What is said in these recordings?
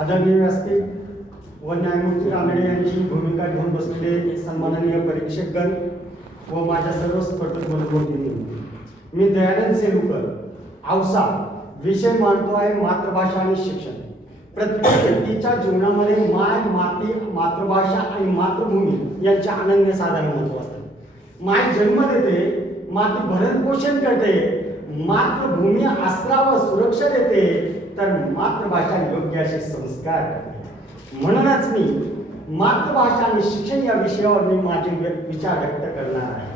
आदरणीय व्यासपीठ व न्यायमूर्ती रानडे यांची भूमिका घेऊन बसलेले सन्माननीय परीक्षकगण व माझ्या सर्व स्पर्धक बंधूंनी, मी दयानंद सेलुकर औसा विषय मांडतो आहे मातृभाषा आणि शिक्षण. प्रत्येक व्यक्तीच्या जीवनामध्ये माय, माती, मातृभाषा आणि मातृभूमी यांचे अनन्यसाधारण महत्त्व असते. माय जन्म देते, माती भरण पोषण करते, मातृभूमी आसरा व सुरक्षा देते, तर मातृभाषा योग्य असे संस्कार करते. म्हणूनच मी मातृभाषा आणि शिक्षण या विषयावर मी माझे विचार व्यक्त करणार आहे.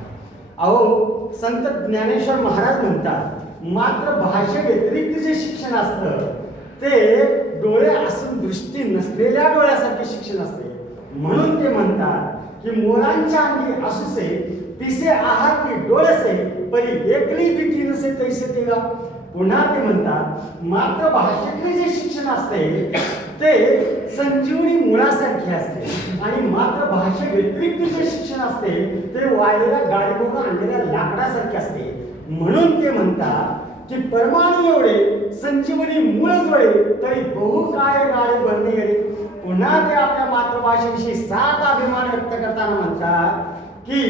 अहो, संत ज्ञानेश्वर महाराज म्हणतात, मातृभाषे व्यतिरिक्त जे शिक्षण असतं ते डोळे असून दृष्टी नसलेल्या डोळ्यासारखे शिक्षण असते. म्हणून ते म्हणतात की मोरांच्या अंगी असूसे पिसे आहात की डोळसे परी एकली दिठी नसे तैसे तेगा. पुन्हा ते म्हणतात मातृभाषेतले जे शिक्षण असते ते संजीवनी मुळासारखे असते आणि मातृभाषे व्यतिरिक्त जे शिक्षण असते ते वाळलेल्या गाडीवरून आणलेल्या लाकडासारखे असते. म्हणून ते म्हणतात की परमाणू एवढे संजीवनी मूळ जोडे तरी बहु काय गाडी भरणे गेले. पुन्हा ते आपल्या मातृभाषेविषयी सात अभिमान व्यक्त करताना म्हणतात की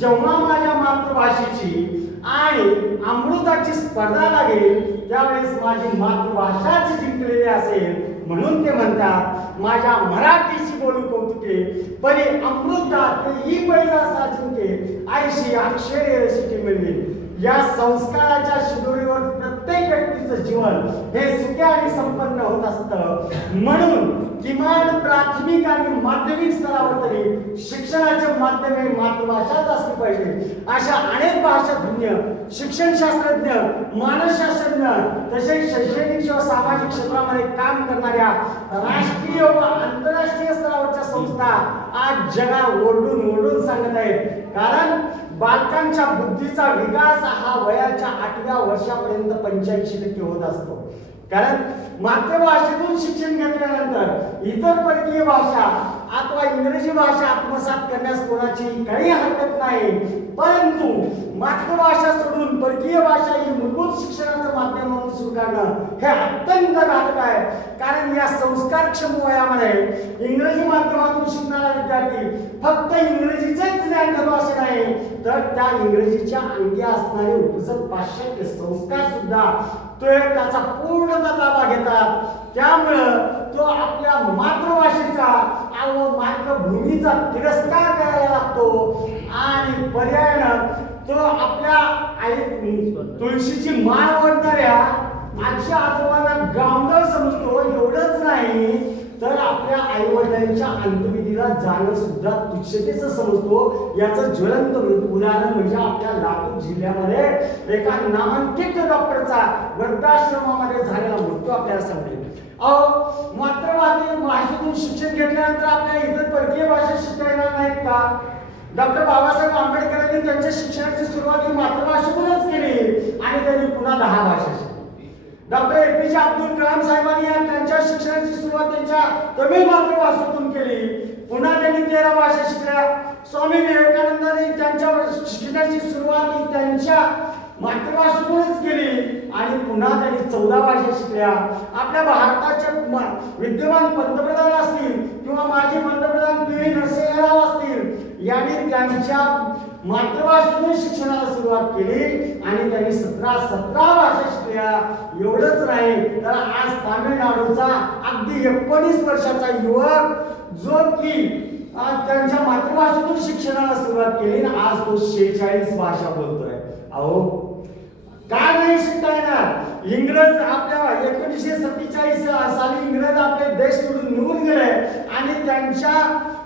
जेव्हा माझ्या मातृभाषेची आणि अमृताची स्पर्धा लागेल त्यावेळेस माझी मातृभाषाच जिंकलेली असेल. म्हणून ते म्हणतात माझ्या मराठीची बोलू कौतुके परी अमृतात ही पैसा जिंके आयशी अक्षरे रसिके मिळवे. या संस्काराच्या शिदोरीवर प्रत्येक व्यक्तीचं जीवन हे सुखी आणि संपन्न होत असतं. म्हणून किमान प्राथमिक आणि माध्यमिक स्तरावर तरी शिक्षणाचे माध्यम हे मातृभाषाच असली पाहिजे. अशा अनेक भाषातज्ञ, शिक्षणशास्त्रज्ञ, मानसशास्त्रज्ञ तसेच शैक्षणिक व सामाजिक क्षेत्रामध्ये काम करणाऱ्या राष्ट्रीय व आंतरराष्ट्रीय स्तरावरच्या संस्था आज जगात ओरडून सांगत आहेत. कारण बालकांच्या बुद्धीचा विकास हा वयाच्या 8व्या वर्षापर्यंत 85% होत असतो. कारण मातृभाषेतून शिक्षण घेतल्यानंतर इतर परकीय भाषा अथवा इंग्रजी भाषा आत्मसात करण्यास कोणाची काही हरकत नाही. परंतु मातृभाषा सोडून परकीय भाषा ही मूलभूत शिक्षणाचं माध्यम म्हणून स्वीकारणं हे अत्यंत घातक आहे. कारण या संस्कारक्षम वयामध्ये इंग्रजी माध्यमातून शिकणारा विद्यार्थी फक्त इंग्रजीचेच ज्ञान घेतो असे नाही, तर त्या इंग्रजीच्या अंगी असणारे उपजत पाश्चात्य संस्कार सुद्धा तो त्याचा पूर्णतः ताबा घेतात. त्यामुळं तो आपल्या मातृभाषेचा व मातृभूमीचा तिरस्कार करायला लागतो आणि पर्यायानं तो आपल्या आई तुळशीची मान ओढणाऱ्या आजी आजोबांना गावंढळ समजतो. एवढंच नाही तर आपल्या आई वडिलांच्या अंत्यविधीला जाणं सुद्धा तुच्छतेचं समजतो. याचं ज्वलंत उदाहरण म्हणजे आपल्या लातूर जिल्ह्यामध्ये एका नामांकित डॉक्टरचा वृद्धाश्रमामध्ये झालेला मृत्यू आपल्याला सांगेल. मातृभाषेतून शिक्षण घेतल्यानंतर आपल्याला इतर परकीय भाषा शिकता येणार नाहीत का? डॉक्टर बाबासाहेब आंबेडकरांनी त्यांच्या शिक्षणाची सुरुवात ही मातृभाषेतूनच केली आणि त्यांनी पुन्हा 10 भाषा शिकली. डॉक्टर एपीजे अब्दुल कलाम साहेबांनी त्यांच्या शिक्षणाची सुरुवात त्यांच्या तमिळ मातृभाषेतून केली. पुन्हा त्यांनी 13 भाषा शिकल्या. स्वामी विवेकानंदांनी त्यांच्या शिक्षणाची सुरुवात ही त्यांच्या मातृभाषेतूनच केली आणि पुन्हा त्यांनी 14 भाषा शिकल्या. आपल्या भारताचे विद्यमान पंतप्रधान असतील किंवा माजी पंतप्रधान पी नरसिंहराव असतील यांनी त्यांच्या मातृभाषेतून शिक्षणाला सुरुवात केली आणि त्यांनी 17 भाषा शिकल्या. एवढंच नाही तर आज तामिळनाडूचा अगदी 19 वर्षाचा युवक जो की त्यांच्या मातृभाषेतून शिक्षणाला सुरुवात केली आणि आज तो 46 भाषा बोलतोय. अहो, काय नाही शिकता येणार? इंग्रज आपल्या 1947 साली इंग्रज आपले देश सोडून निघून गेले आणि त्यांच्या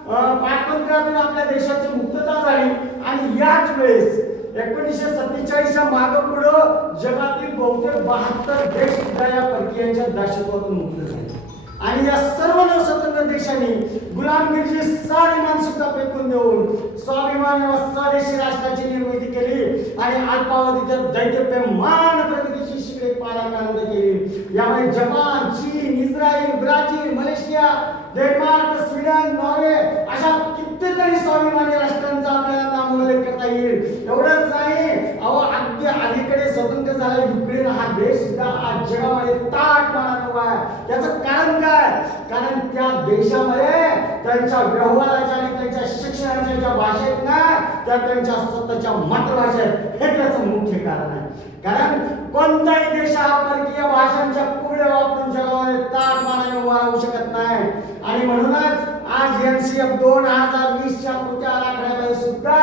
पारतंत्र्यातून आपल्या देशाची मुक्तता झाली आणि याच वेळेस 1947च्या मागं पुढं जगातील बहुतेक 72 देश सुद्धा या परकीयांच्या दासत्वातून मुक्त झाले आणि या सर्व स्वतंत्र देशांनी गुलामगिरीची सारी मानसिकता फेकून देऊन स्वाभिमानी व स्वदेशी राष्ट्राची निर्मिती केली आणि अल्पावधीत दैत्यमान प्रगतीची शिखरे पाराक्रमण केली. यामध्ये जपान, चीन, Israel, Brazil, Malaysia, Denmark, Sweden, Norway अशा कितीतरी स्वाभिमानी राष्ट्रांचा आपल्याला नामोल्लेख करता येईल. एवढंच नाही, अहो अगदी अलीकडे स्वतंत्र झाला युक्रेन हा देश सुद्धा आज जगामध्ये ताट मानानं उभा आहे. त्याचं कारण काय? कारण त्या देशामध्ये त्यांच्या व्यवहाराच्या आणि त्यांच्या शिक्षणाच्या ज्या भाषा आहेत ना, त्या त्यांच्या स्वतःच्या मातृभाषा आहेत. हे त्याचं मुख्य कारण आहे. कारण कोणताही देश हा परकीय भाषांच्या कुबड्या वापरून जगामध्ये ताट मानाने उभा राहू शकत नाही. आणि म्हणूनच आज NCF 2020च्या कृती आराखड्यामध्ये सुद्धा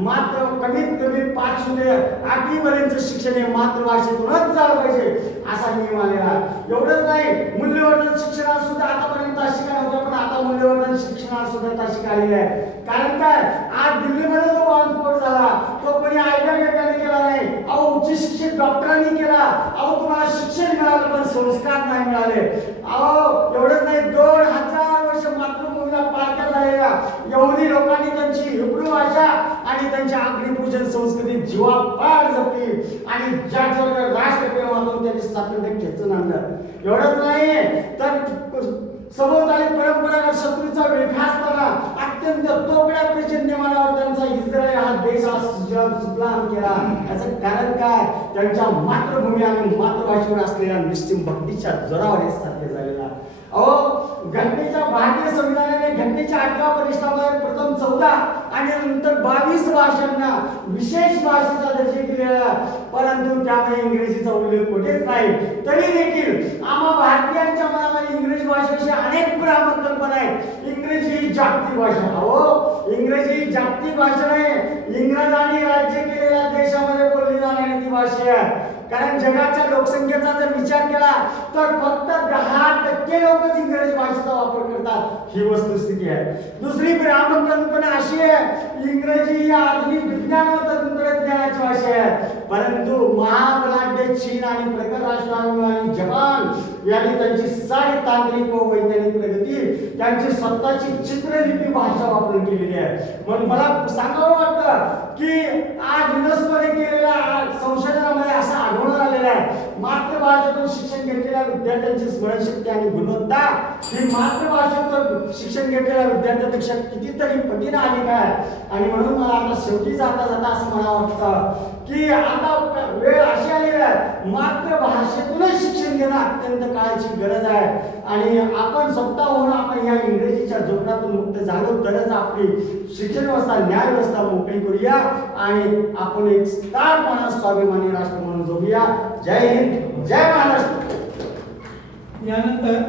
मात्र कमीत कमी 5वी ते 8वी पर्यंत शिक्षण हे मातृभाषेतूनच झालं पाहिजे असा नियम आलेला. एवढंच नाही, मूल्यवर्धन शिक्षणात सुद्धा आतापर्यंत अशी काय नव्हतं, पण आता मूल्यवर्धन शिक्षणात सुद्धा तशी आलेली आहे. कारण काय, आज दिल्लीमध्ये जो बॉम्बस्फोट झाला तो कोणी आयबीएने केला नाही, अहो उच्च शिक्षित डॉक्टरांनी केला. अहो तुम्हाला शिक्षण मिळालं पण संस्कार नाही मिळाले. अहो एवढंच नाही, 2000 वर्ष मातृभूमीला पारख्या झालेल्या यहुदी लोकांनी त्यांची हिब्रू भाषा आणि त्यांच्या अग्निपूजन संस्कृती जीवापाड जपली आणि ज्याच्यावर राष्ट्रप्रेमातून त्यांनी स्वातंत्र्य खेचून आणलं. एवढंच नाही तर सभोवताली परंपरागत शत्रूचा विकासपणा अत्यंत तोकड्या प्रचंडमानावर त्यांचा इस्रायल हा देश सुफलाम केला. याचं कारण काय? त्यांच्या मातृभूमी आणि मातृभाषेवर असलेल्या निश्चित भक्तीच्या जोरावर हे साध्य झालेला. अहो घटनेच्या भारतीय संविधानाने घटनेच्या 8व्या परिशिष्टामध्ये प्रथम 14 आणि नंतर 22 भाषांना विशेष भाषेचा दर्जा दिलेला, परंतु त्यामध्ये इंग्रजीचा उल्लेख कुठेच नाही. तरी देखील आम्हा भारतीयांच्या मनामध्ये इंग्रजी भाषेविषयी अनेक भ्रामक कल्पना आहेत. इंग्रजी ही जागतिक भाषा. अहो इंग्रजी जागतिक भाषा नाही, इंग्रजांनी राज्य केलेल्या देशामध्ये बोलली जाणारी ती भाषा आहे. कारण जगाच्या लोकसंख्येचा जर विचार केला तर फक्त 10% लोकच इंग्रजी भाषेचा वापर करतात, ही वस्तुस्थिती आहे. दुसरी भ्रामक कल्पना अशी आहे, इंग्रजी ही आधुनिक विज्ञान व तंत्रज्ञानाची भाषा आहे, परंतु महाबलाढ्य चीन आणि प्रखर राष्ट्र आणि जपान यांनी त्यांची सारी तांत्रिक व वैज्ञानिक प्रगती त्यांची स्वतःची चित्रलिपी भाषा वापरून केलेली आहे. म्हणून मला सांगावं वाटतं की आज युनेस्कोने केलेल्या संशोधनामध्ये असं आढळून आलेलं आहे, मातृभाषेतून शिक्षण घेतलेल्या विद्यार्थ्यांची स्मरणशक्ती आणि गुणवत्ता ही मातृभाषेतून शिक्षण घेतलेल्या विद्यार्थ्यांपेक्षा कितीतरी पटीने अधिक आहे. आणि म्हणून मला आता शेवटी जाता जाता असं म्हणावं वाटतं की आता वेळ अशी आलेली आहे, मातृभाषेतूनच शिक्षण घेणं अत्यंत काळाची गरज आहे. आणि आपण स्वतःहून आपण या इंग्रजीच्या जोखडातून मुक्त झालो तरच आपली शिक्षण व्यवस्था, न्याय व्यवस्था मोकळी करूया आणि आपण एक स्थानमान स्वाभिमानी राष्ट्र म्हणून जोडूया. जय हिंद, जय महाराष्ट्र. यानंतर